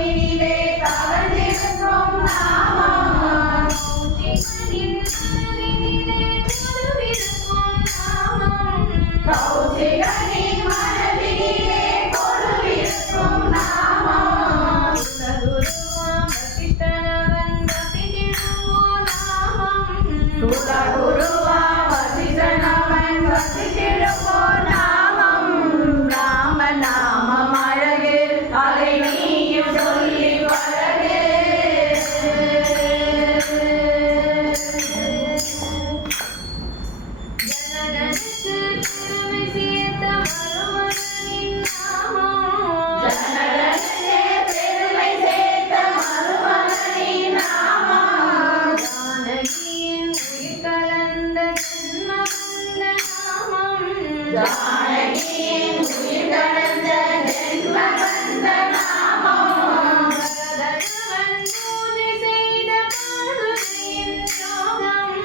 மனதினிலே கலந்திருக்கும் நாமம் கௌசிகனின் மனதினிலே கொலுவிருக்கும் நாமம் குலகுருவா வசிஷ்டனவன் வசித்திடுவோ நாமம் ராம நாமம் அழகு அதை நீயும் சொல்லி பழகு ஜனகனுக்கு பெருமை சேர்த்த மருமகனின் நாமம் ஜானகியின் உயிர் கலந்த ஜென்ம வந்த நாமம் பரதன் பூஜை செய்த பாதுகையின் யோகம்